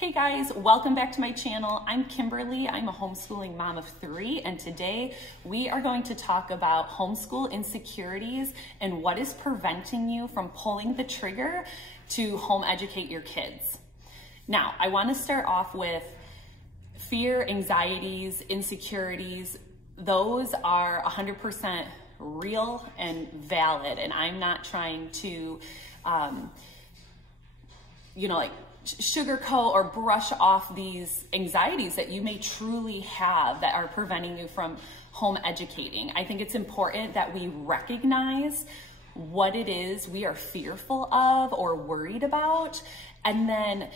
Hey guys, welcome back to my channel. I'm Kimberly. I'm a homeschooling mom of 3, and today we are going to talk about homeschool insecurities and what is preventing you from pulling the trigger to home educate your kids. Now, I want to start off with fear, anxieties, insecurities. Those are 100% real and valid, and I'm not trying to, sugarcoat or brush off these anxieties that you may truly have that are preventing you from home educating. I think it's important that we recognize what it is we are fearful of or worried about, and then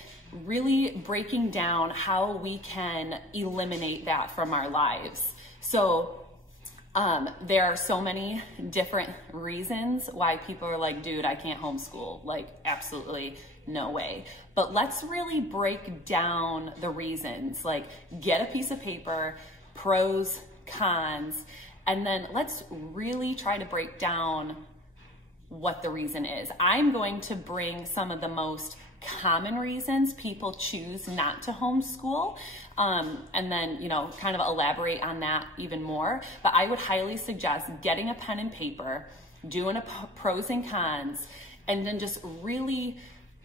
really breaking down how we can eliminate that from our lives. So there are so many different reasons why people are like, dude, I can't homeschool. Like, absolutely no way. But let's really break down the reasons. Like, get a piece of paper, pros, cons, and then let's really try to break down what the reason is. I'm going to bring some of the most common reasons people choose not to homeschool, and then, kind of elaborate on that even more. But I would highly suggest getting a pen and paper, doing a pros and cons, and then just really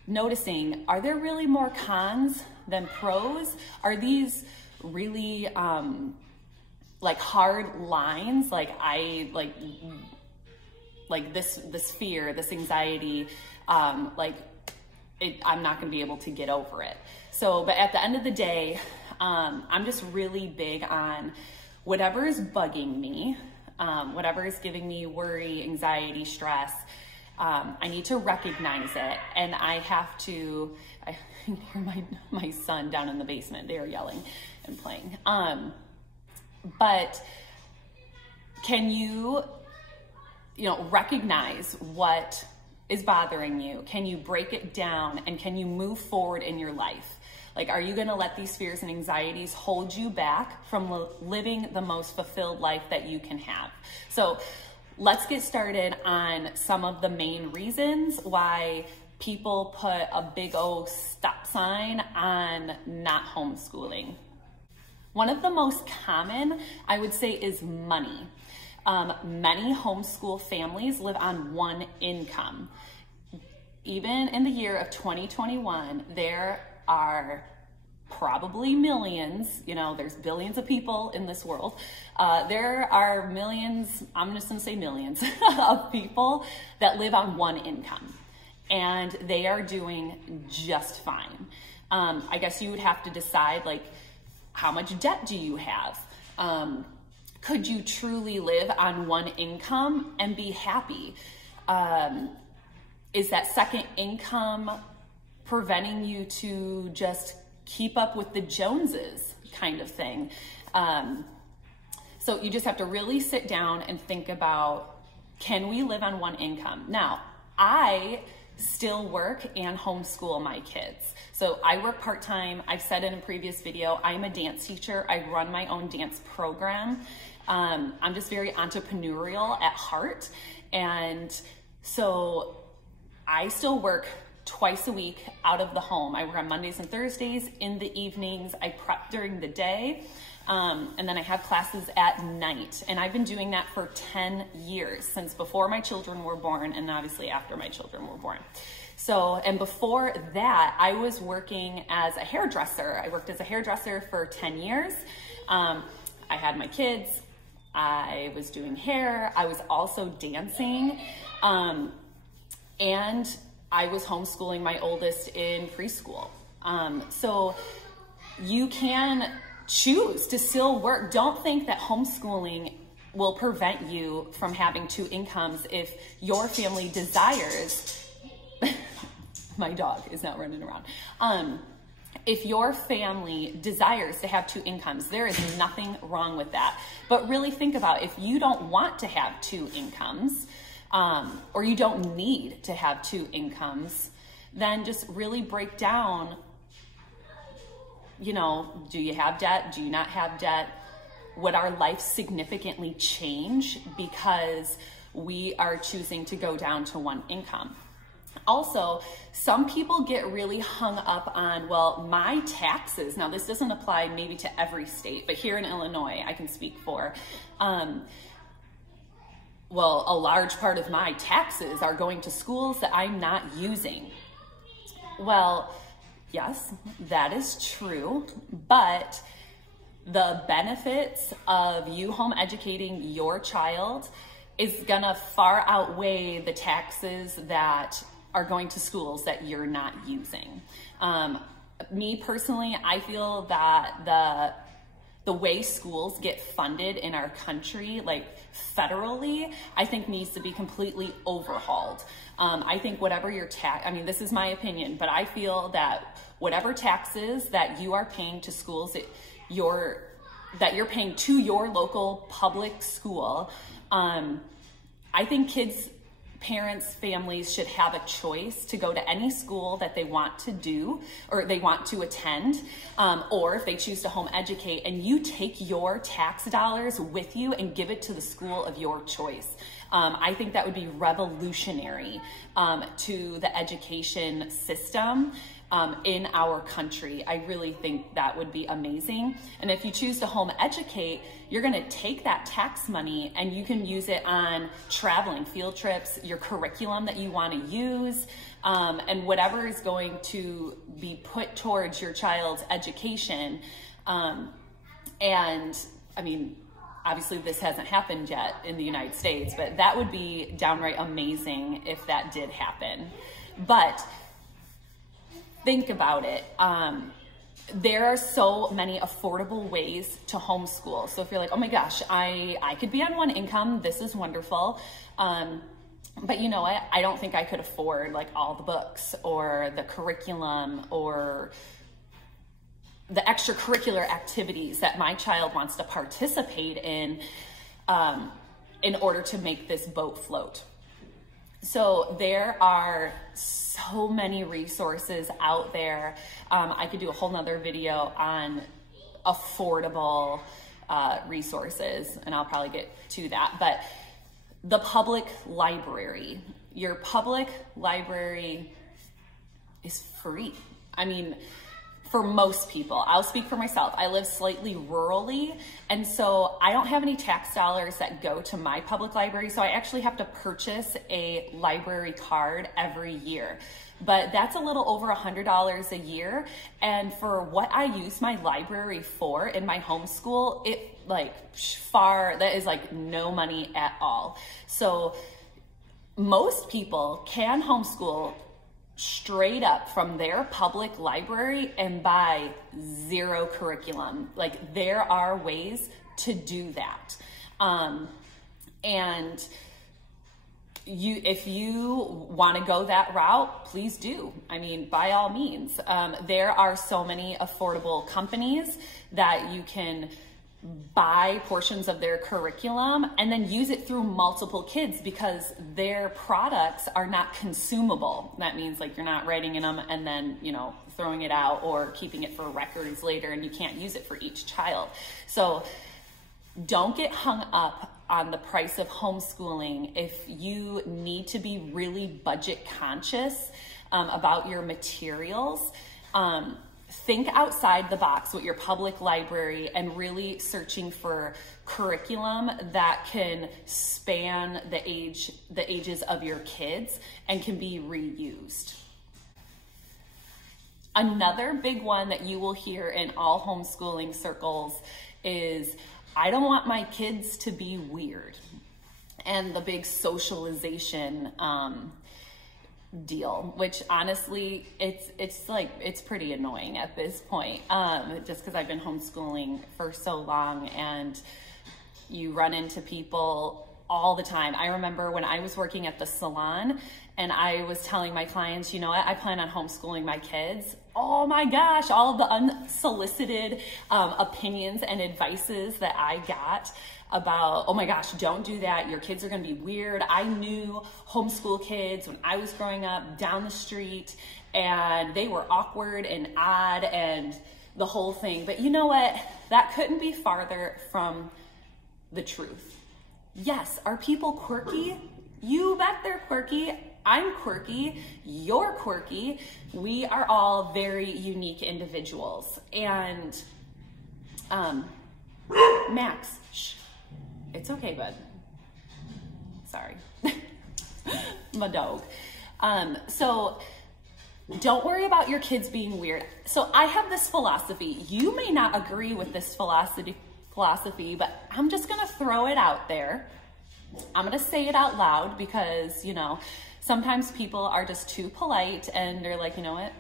noticing, are there really more cons than pros? Are these really like hard lines? Like this fear, this anxiety, I'm not gonna be able to get over it. So, but at the end of the day, I'm just really big on whatever is bugging me, whatever is giving me worry, anxiety, stress. I need to recognize it, and I hear my son down in the basement. They are yelling and playing. But can you recognize what is bothering you? Can you break it down, and can you move forward in your life? Like, are you gonna let these fears and anxieties hold you back from living the most fulfilled life that you can have? So let's get started on some of the main reasons why people put a big old stop sign on not homeschooling. One of the most common, I would say, is money. Many homeschool families live on one income. Even in the year of 2021, there are probably millions, there's billions of people in this world. There are millions, I'm just gonna say millions, of people that live on one income, and they are doing just fine. I guess you would have to decide, like, how much debt do you have? Could you truly live on one income and be happy? Is that second income preventing you to just keep up with the Joneses kind of thing? So you just have to really sit down and think about, can we live on one income? Now, I still work and homeschool my kids. So I work part-time. I've said in a previous video, I'm a dance teacher. I run my own dance program. I'm just very entrepreneurial at heart. And so I still work twice a week out of the home. I work on Mondays and Thursdays in the evenings. I prep during the day, and then I have classes at night. And I've been doing that for 10 years, since before my children were born, and obviously after my children were born. So, and before that, I was working as a hairdresser. I worked as a hairdresser for 10 years. I had my kids, I was doing hair, I was also dancing, and I was homeschooling my oldest in preschool. So you can choose to still work. Don't think that homeschooling will prevent you from having 2 incomes if your family desires. My dog is now running around. If your family desires to have 2 incomes, there is nothing wrong with that. But really think about, if you don't want to have 2 incomes, or you don't need to have 2 incomes, then just really break down, do you have debt? Do you not have debt? Would our life significantly change because we are choosing to go down to 1 income? Also, some people get really hung up on, well, my taxes. Now, this doesn't apply maybe to every state, but here in Illinois, I can speak for, well, a large part of my taxes are going to schools that I'm not using. Well, yes, that is true, but the benefits of you home educating your child is gonna far outweigh the taxes that are going to schools that you're not using. Me personally, I feel that the way schools get funded in our country, like federally, I think needs to be completely overhauled. I think whatever your tax, I mean, this is my opinion, but I feel that whatever taxes that you are paying to schools, that you're paying to your local public school, I think kids, parents, families should have a choice to go to any school that they want to do or they want to attend, or if they choose to home educate, and you take your tax dollars with you and give it to the school of your choice. I think that would be revolutionary to the education system in our country. I really think that would be amazing. And if you choose to home educate, you're gonna take that tax money and you can use it on traveling, field trips, your curriculum that you wanna use, and whatever is going to be put towards your child's education. And I mean, obviously this hasn't happened yet in the United States, but that would be downright amazing if that did happen. But think about it. There are so many affordable ways to homeschool. So if you're like, oh my gosh, I could be on one income, this is wonderful. But you know what? I don't think I could afford like all the books or the curriculum or the extracurricular activities that my child wants to participate in order to make this boat float. So there are so many resources out there. I could do a whole nother video on affordable resources, and I'll probably get to that. But the public library, your public library is free. I mean, for most people. I'll speak for myself. I live slightly rurally, and so I don't have any tax dollars that go to my public library, so I actually have to purchase a library card every year. But that's a little over $100 a year, and for what I use my library for in my homeschool, that is like no money at all. So most people can homeschool straight up from their public library and buy zero curriculum. Like, there are ways to do that. And if you want to go that route, please do. I mean, by all means. There are so many affordable companies that you can buy portions of their curriculum and then use it through multiple kids, because their products are not consumable. That means like you're not writing in them and then, you know, throwing it out or keeping it for records later, and you can't use it for each child. So don't get hung up on the price of homeschooling. If you need to be really budget conscious about your materials, think outside the box with your public library and really searching for curriculum that can span the ages of your kids and can be reused. Another big one that you will hear in all homeschooling circles is, I don't want my kids to be weird. And the big socialization deal, which honestly, it's pretty annoying at this point, just because I've been homeschooling for so long, and you run into people all the time. I remember when I was working at the salon and I was telling my clients, you know what, I plan on homeschooling my kids. Oh my gosh, all of the unsolicited opinions and advices that I got about, oh my gosh, don't do that, your kids are gonna be weird. I knew homeschool kids when I was growing up down the street, and they were awkward and odd and the whole thing. But you know what? That couldn't be farther from the truth. Yes, are people quirky? You bet they're quirky. I'm quirky, you're quirky. We are all very unique individuals. And Max, shh, it's okay, bud. Sorry, my dog. So don't worry about your kids being weird. So I have this philosophy. You may not agree with this philosophy, but I'm just gonna throw it out there. I'm gonna say it out loud because, you know, sometimes people are just too polite and they're like, you know what?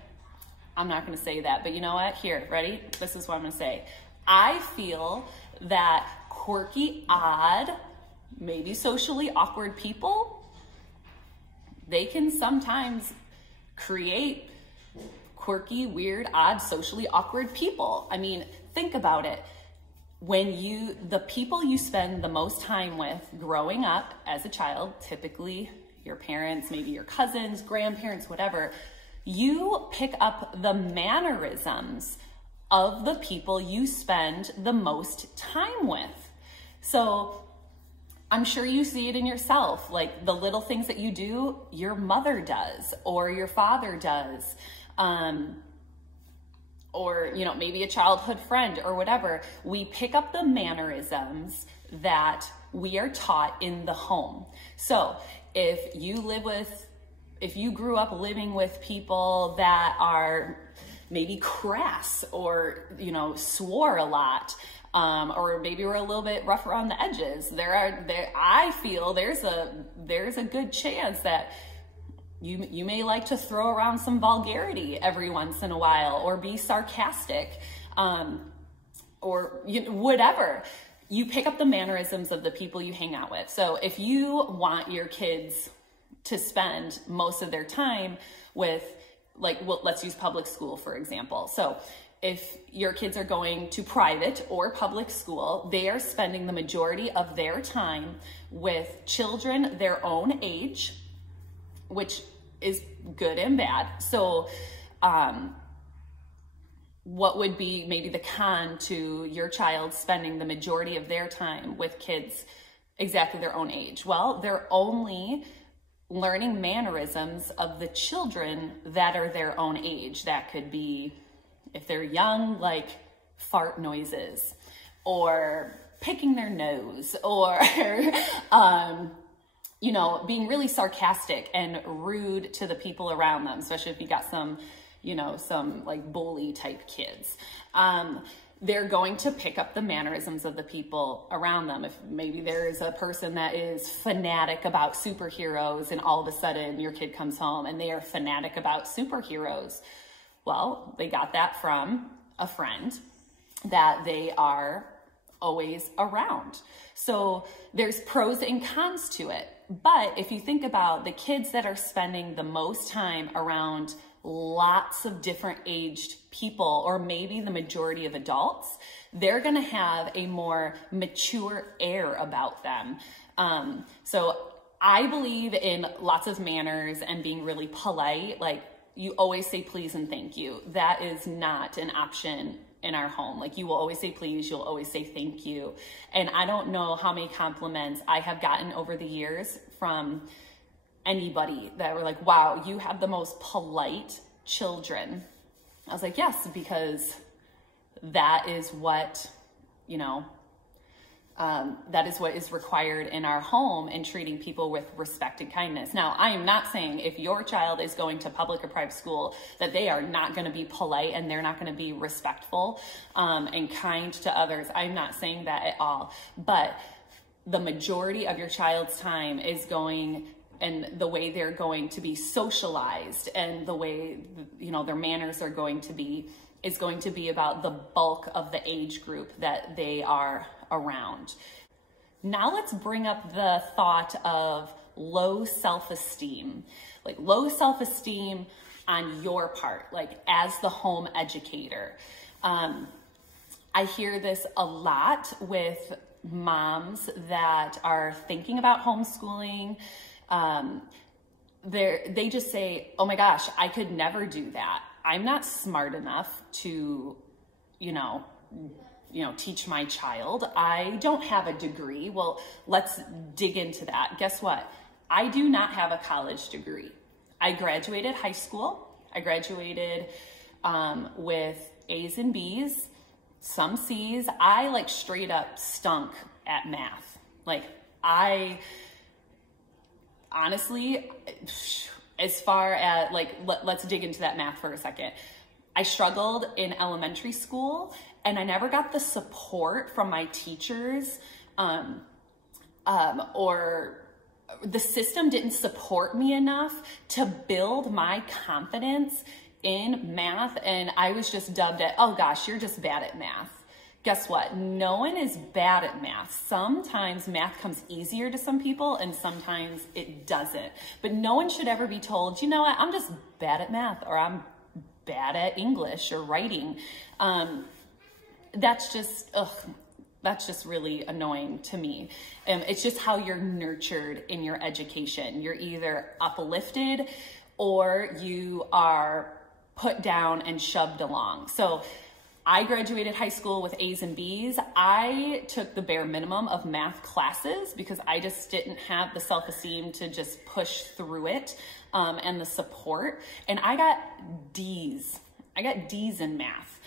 I'm not gonna say that, but you know what? Here, ready? This is what I'm gonna say. I feel that quirky, odd, maybe socially awkward people, they can sometimes create quirky, weird, odd, socially awkward people. I mean, think about it. When the people you spend the most time with growing up as a child, typically your parents, maybe your cousins, grandparents, whatever, you pick up the mannerisms of the people you spend the most time with. So I'm sure you see it in yourself, like the little things that you do, your mother does, or your father does, or, you know, maybe a childhood friend or whatever. We pick up the mannerisms that we are taught in the home. So if you grew up living with people that are maybe crass or, you know, swore a lot, or maybe we're a little bit rough around the edges, I feel there's a good chance that you may like to throw around some vulgarity every once in a while, or be sarcastic, or whatever. You pick up the mannerisms of the people you hang out with. So if you want your kids to spend most of their time with, like, well, let's use public school, for example. So if your kids are going to private or public school, they are spending the majority of their time with children their own age, which is good and bad. So what would be maybe the con to your child spending the majority of their time with kids exactly their own age? Well, they're only learning mannerisms of the children that are their own age. That could be, if they're young, like fart noises, or picking their nose, or you know, being really sarcastic and rude to the people around them, especially if you got some, you know, some like bully type kids. They're going to pick up the mannerisms of the people around them. If maybe there's a person that is fanatic about superheroes and all of a sudden your kid comes home and they are fanatic about superheroes, well, they got that from a friend that they are always around. So there's pros and cons to it. But if you think about the kids that are spending the most time around lots of different aged people, or maybe the majority of adults, they're gonna have a more mature air about them. So I believe in lots of manners and being really polite. Like, you always say please and thank you. That is not an option in our home. Like, you will always say please, you'll always say thank you. And I don't know how many compliments I have gotten over the years from anybody that were like, wow, you have the most polite children. I was like, yes, because that is what, you know, that is what is required in our home, and treating people with respect and kindness. Now, I am not saying if your child is going to public or private school that they are not going to be polite and they're not going to be respectful and kind to others. I'm not saying that at all. But the majority of your child's time is going, and the way they're going to be socialized and the way, you know, their manners are going to be, is going to be about the bulk of the age group that they are around. Now let's bring up the thought of low self-esteem, like low self-esteem on your part, like as the home educator. I hear this a lot with moms that are thinking about homeschooling. They just say, oh my gosh, I could never do that. I'm not smart enough to, you know, teach my child. I don't have a degree. Well, let's dig into that. Guess what? I do not have a college degree. I graduated high school. I graduated with A's and B's, some C's. I like straight up stunk at math. Like I honestly, as far as like, let's dig into that math for a second. I struggled in elementary school and I never got the support from my teachers or the system didn't support me enough to build my confidence in math. And I was just dubbed at, oh gosh, you're just bad at math. Guess what? No one is bad at math. Sometimes math comes easier to some people and sometimes it doesn't. But no one should ever be told, you know what, I'm just bad at math or I'm bad at English or writing. That's just really annoying to me. It's just how you're nurtured in your education. You're either uplifted or you are put down and shoved along. So I graduated high school with A's and B's. I took the bare minimum of math classes because I just didn't have the self-esteem to just push through it and the support. And I got D's. I got D's in math.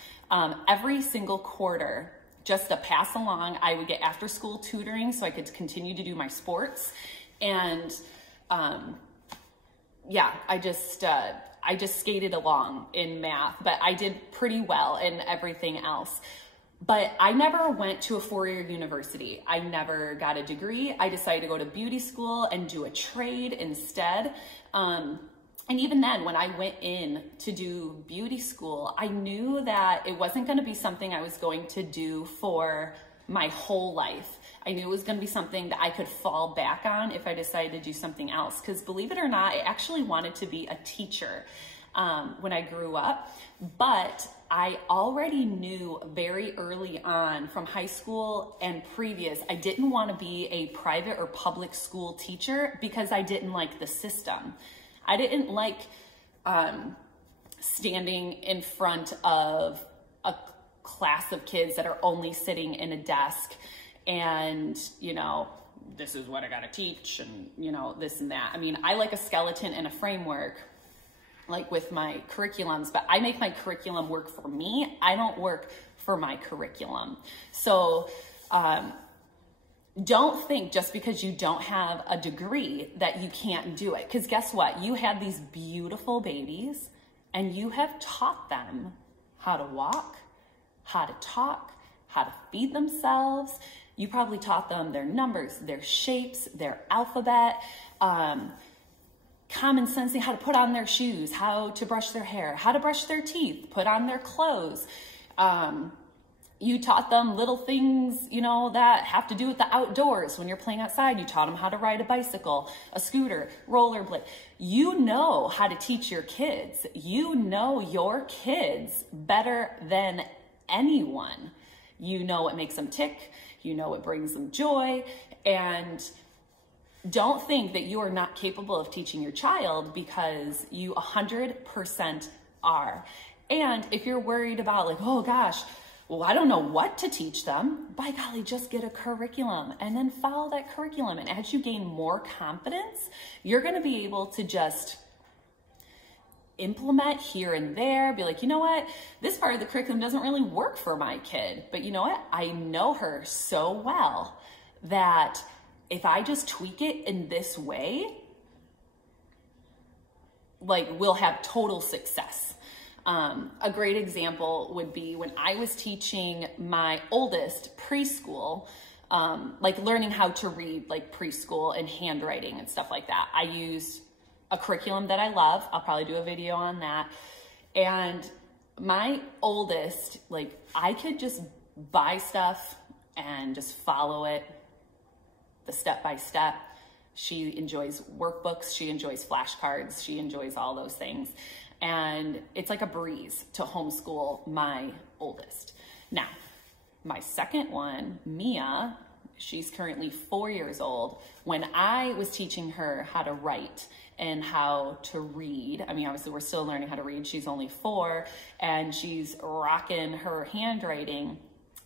Every single quarter, just to pass along, I would get after school tutoring so I could continue to do my sports. And yeah, I just skated along in math, but I did pretty well in everything else. But I never went to a four-year university. I never got a degree. I decided to go to beauty school and do a trade instead. And even then, when I went in to do beauty school, I knew that it wasn't going to be something I was going to do for my whole life. I knew it was going to be something that I could fall back on if I decided to do something else. Because believe it or not, I actually wanted to be a teacher when I grew up. But I already knew very early on from high school and previous, I didn't want to be a private or public school teacher because I didn't like the system. I didn't like standing in front of a class of kids that are only sitting in a desk and, you know, this is what I got to teach and, you know, this and that. I mean, I like a skeleton and a framework, like with my curriculums, but I make my curriculum work for me. I don't work for my curriculum. So, don't think just because you don't have a degree that you can't do it. Because guess what? You have these beautiful babies and you have taught them how to walk, how to talk, how to feed themselves. You probably taught them their numbers, their shapes, their alphabet, common sensing, how to put on their shoes, how to brush their hair, how to brush their teeth, put on their clothes. You taught them little things, you know, that have to do with the outdoors. When you're playing outside, you taught them how to ride a bicycle, a scooter, rollerblade. You know how to teach your kids. You know your kids better than anyone. You know what makes them tick. You know what brings them joy. And don't think that you are not capable of teaching your child because you 100% are. And if you're worried about like, oh gosh, well, I don't know what to teach them. By golly, just get a curriculum and then follow that curriculum. And as you gain more confidence, you're going to be able to just implement here and there, be like, you know what, this part of the curriculum doesn't really work for my kid. But you know what? I know her so well that if I just tweak it in this way, like we'll have total success. A great example would be when I was teaching my oldest preschool, like learning how to read like preschool and handwriting and stuff like that. I used a curriculum that I love. I'll probably do a video on that. And my oldest, like I could just buy stuff and just follow it, the step-by-step. She enjoys workbooks. She enjoys flashcards. She enjoys all those things. And it's like a breeze to homeschool my oldest. Now, my second one, Mia, she's currently 4 years old. When I was teaching her how to write and how to read, I mean, obviously we're still learning how to read. She's only 4 and she's rocking her handwriting.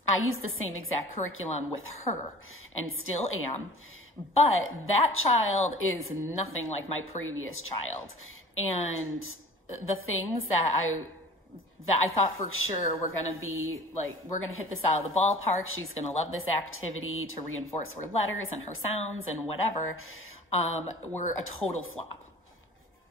I used the same exact curriculum with her and still am. But that child is nothing like my previous child. And the things that I thought for sure were gonna be like, we're gonna hit this out of the ballpark, she's gonna love this activity to reinforce her letters and her sounds and whatever, were a total flop.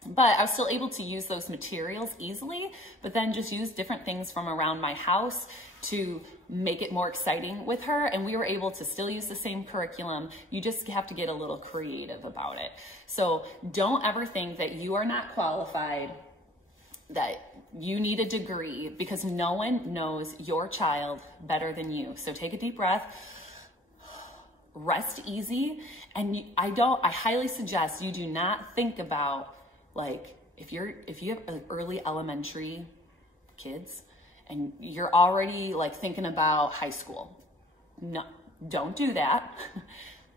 But I was still able to use those materials easily, but then just use different things from around my house to make it more exciting with her. And we were able to still use the same curriculum. You just have to get a little creative about it. So don't ever think that you are not qualified, that you need a degree, because no one knows your child better than you. So take a deep breath, rest easy. And I highly suggest you do not think about, like, if you have early elementary kids and you're already like thinking about high school, no, don't do that.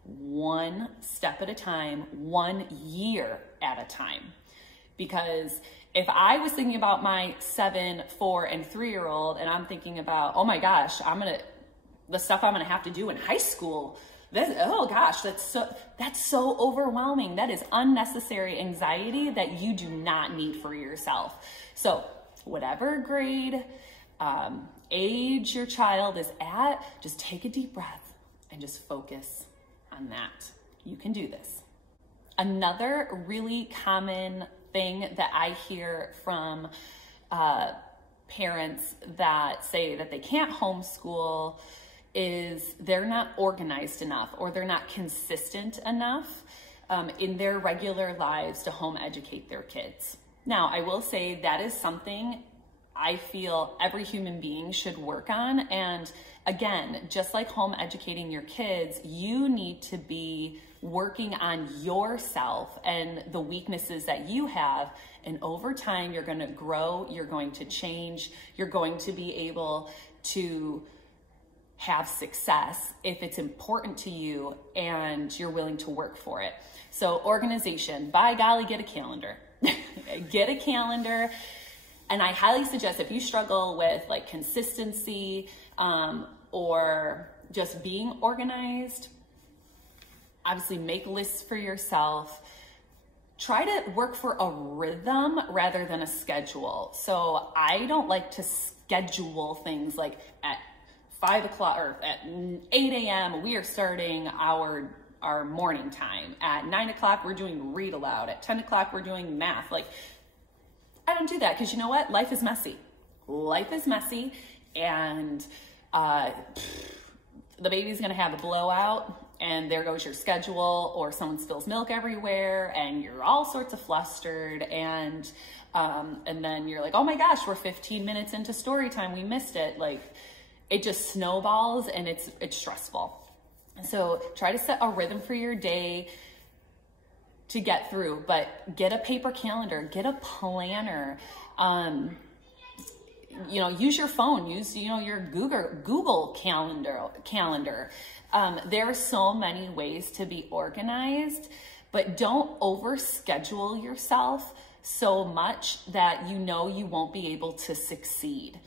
One step at a time, 1 year at a time. Because if I was thinking about my 7, 4, and 3-year-old, and I'm thinking about, oh my gosh, the stuff I'm gonna have to do in high school, oh gosh, that's so overwhelming. That is unnecessary anxiety that you do not need for yourself. So whatever grade, age your child is at, just take a deep breath and just focus on that. You can do this. Another really common thing that I hear from parents that say that they can't homeschool is they're not organized enough, or they're not consistent enough in their regular lives to home educate their kids. Now, I will say that is something I feel every human being should work on. And again, just like home educating your kids, you need to be working on yourself and the weaknesses that you have. And over time, you're going to grow, you're going to change, you're going to be able to have success if it's important to you and you're willing to work for it. So organization, by golly, get a calendar. Get a calendar. And I highly suggest, if you struggle with like consistency or just being organized, obviously make lists for yourself. Try to work for a rhythm rather than a schedule. So I don't like to schedule things like at 5 o'clock or at 8 a.m. we are starting our morning time. At 9 o'clock we're doing read aloud. At 10 o'clock we're doing math. Like, I don't do that, because you know what? Life is messy. Life is messy, and the baby's gonna have a blowout, and there goes your schedule, or someone spills milk everywhere, and you're all sorts of flustered, and then you're like, oh my gosh, we're 15 minutes into story time, we missed it. Like, it just snowballs, and it's stressful. So try to set a rhythm for your day to get through, but get a paper calendar, get a planner. Use your phone, use your Google calendar. There are so many ways to be organized, but don't overschedule yourself so much that you won't be able to succeed.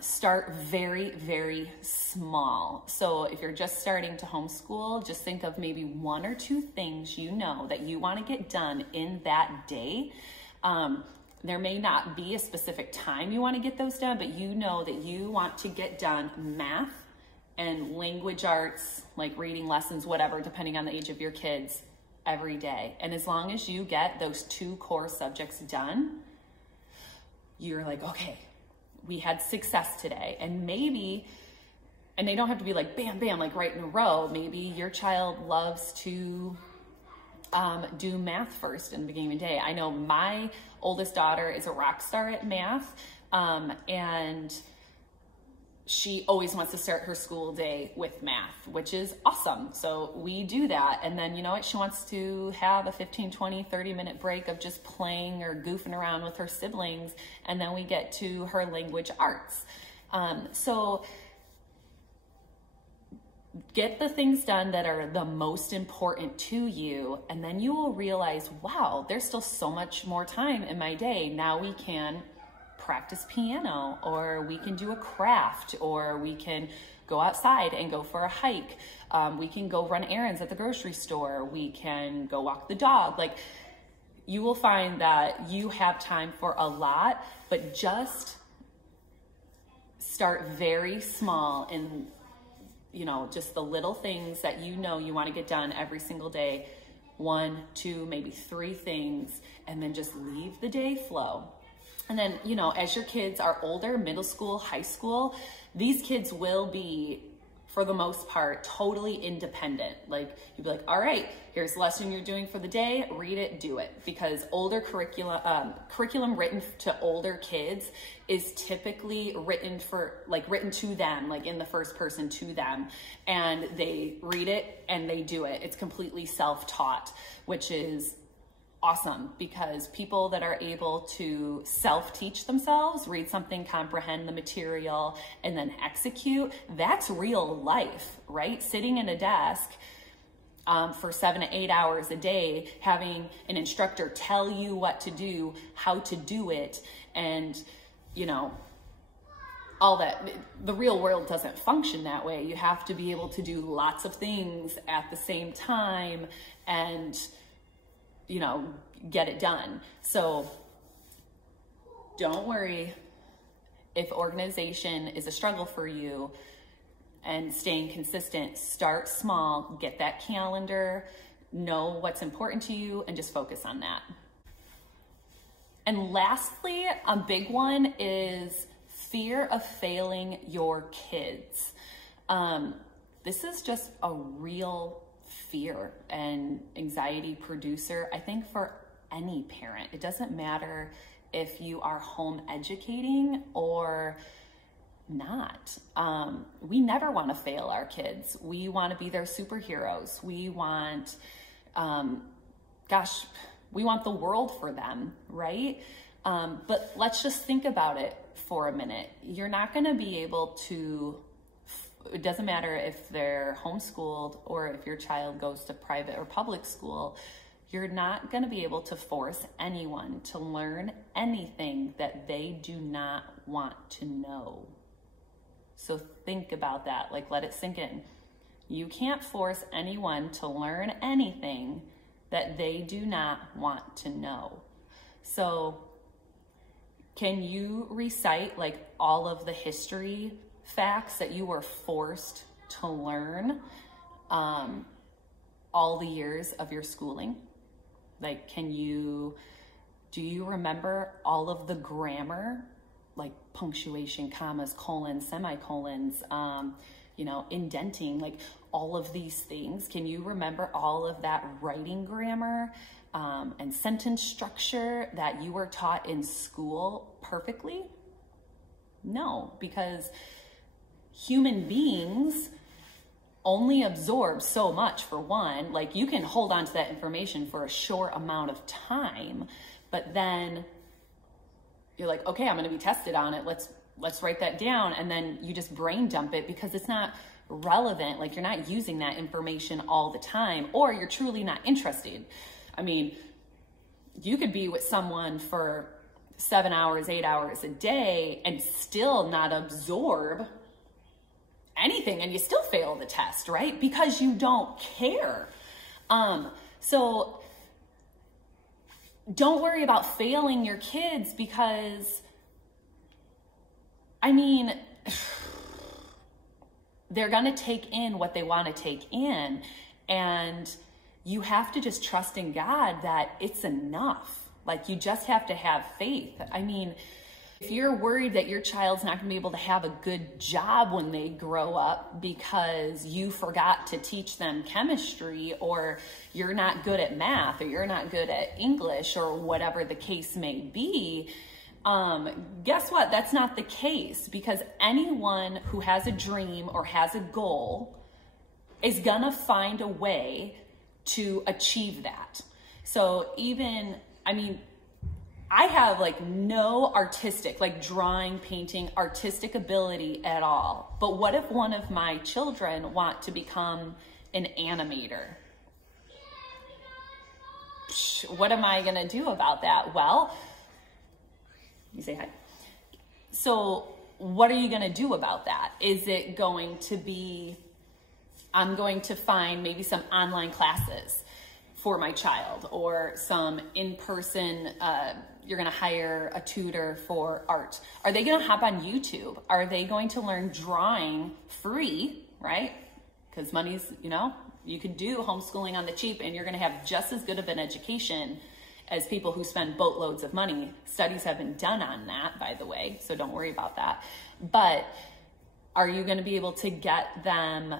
Start very, very small. So if you're just starting to homeschool, just think of maybe 1 or 2 things that you want to get done in that day. There may not be a specific time you want to get those done, but you know that you want to get done math and language arts, like reading lessons, whatever, depending on the age of your kids, every day. And as long as you get those 2 core subjects done, you're like, okay, we had success today. And they don't have to be like bam, bam, like right in a row. Maybe your child loves to do math first in the beginning of the day. I know my oldest daughter is a rock star at math, and she always wants to start her school day with math, which is awesome. So we do that. And then, you know what? She wants to have a 15, 20, 30-minute break of just playing or goofing around with her siblings. And then we get to her language arts. So get the things done that are the most important to you. And then you will realize, wow, there's still so much more time in my day. Now we can practice piano, or we can do a craft, or we can go outside and go for a hike. We can go run errands at the grocery store. We can go walk the dog. Like, you will find that you have time for a lot, but just start very small in, you know, just the little things that you know you want to get done every single day. 1, 2, maybe 3 things, and then just leave the day flow. And then, you know, as your kids are older, middle school, high school, these kids will be, for the most part, totally independent. Like, you'd be like, all right, here's the lesson you're doing for the day, read it, do it. Because older curriculum written to older kids is typically written to them, like in the first person to them. And they read it and they do it. It's completely self-taught, which is awesome, because people that are able to self-teach themselves, read something, comprehend the material, and then execute, that's real life, right? Sitting in a desk for 7 to 8 hours a day, having an instructor tell you what to do, how to do it, and, you know, all that. The real world doesn't function that way. You have to be able to do lots of things at the same time and, you know, get it done. So don't worry if organization is a struggle for you and staying consistent. Start small, get that calendar, know what's important to you, and just focus on that. And lastly, a big one is fear of failing your kids. This is just a real fear and anxiety producer, I think, for any parent. It doesn't matter if you are home educating or not. We never want to fail our kids. We want to be their superheroes. We want, we want the world for them, right? But let's just think about it for a minute. You're not going to be able to, it doesn't matter if they're homeschooled or if your child goes to private or public school, you're not going to be able to force anyone to learn anything that they do not want to know. So think about that, like, let it sink in. You can't force anyone to learn anything that they do not want to know. So can you recite like all of the history facts that you were forced to learn all the years of your schooling? Like, do you remember all of the grammar, like punctuation, commas, colons, semicolons, you know, indenting, like all of these things? Can you remember all of that writing grammar and sentence structure that you were taught in school perfectly? No, because human beings only absorb so much, for one. Like, you can hold on to that information for a short amount of time, but then you're like, okay, I'm going to be tested on it. Let's write that down. And then you just brain dump it because it's not relevant. Like, you're not using that information all the time, or you're truly not interested. I mean, you could be with someone for 7 hours, 8 hours a day and still not absorb anything, and you still fail the test, right? Because you don't care. So don't worry about failing your kids, because, I mean, they're gonna take in what they wanna take in, and you have to just trust in God that it's enough. Like, you just have to have faith. I mean, if you're worried that your child's not gonna be able to have a good job when they grow up because you forgot to teach them chemistry, or you're not good at math, or you're not good at English, or whatever the case may be, guess what? That's not the case, because anyone who has a dream or has a goal is gonna find a way to achieve that. So even, I mean, I have like no artistic, like drawing, painting, artistic ability at all. But what if one of my children want to become an animator? What am I gonna do about that? Well, you say hi. So what are you going to do about that? Is it going to be, I'm going to find maybe some online classes for my child, or some in-person, you're going to hire a tutor for art. Are they going to hop on YouTube? Are they going to learn drawing free, right? Because money's, you know, you could do homeschooling on the cheap and you're going to have just as good of an education as people who spend boatloads of money. Studies have been done on that, by the way, so don't worry about that. But are you going to be able to get them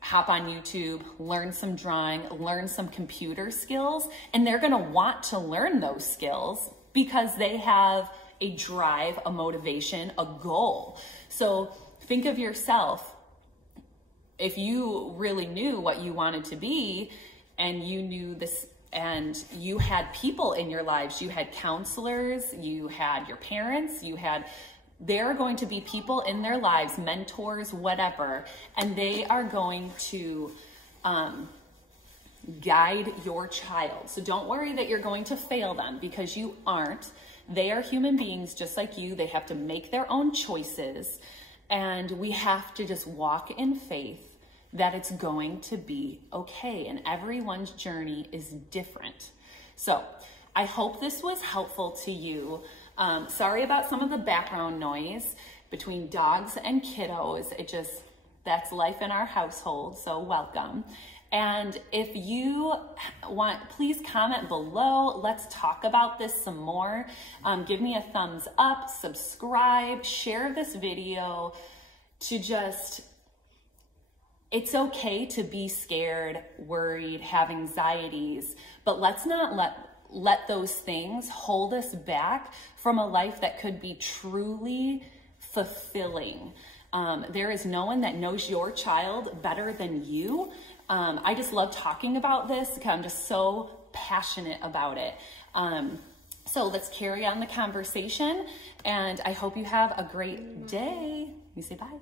hop on YouTube, learn some drawing, learn some computer skills, and they're going to want to learn those skills because they have a drive, a motivation, a goal. So think of yourself, if you really knew what you wanted to be, and you knew this, and you had people in your lives, you had counselors, you had your parents, there are going to be people in their lives, mentors, whatever, and they are going to guide your child. So don't worry that you're going to fail them, because you aren't. They are human beings just like you. They have to make their own choices, and we have to just walk in faith that it's going to be okay, and everyone's journey is different. So I hope this was helpful to you. Sorry about some of the background noise between dogs and kiddos. That's life in our household, so welcome. And if you want, please comment below. Let's talk about this some more. Give me a thumbs up, subscribe, share this video to just, it's okay to be scared, worried, have anxieties, but let's not let those things hold us back from a life that could be truly fulfilling. There is no one that knows your child better than you. I just love talking about this because I'm just so passionate about it. So let's carry on the conversation, and I hope you have a great day. You say bye.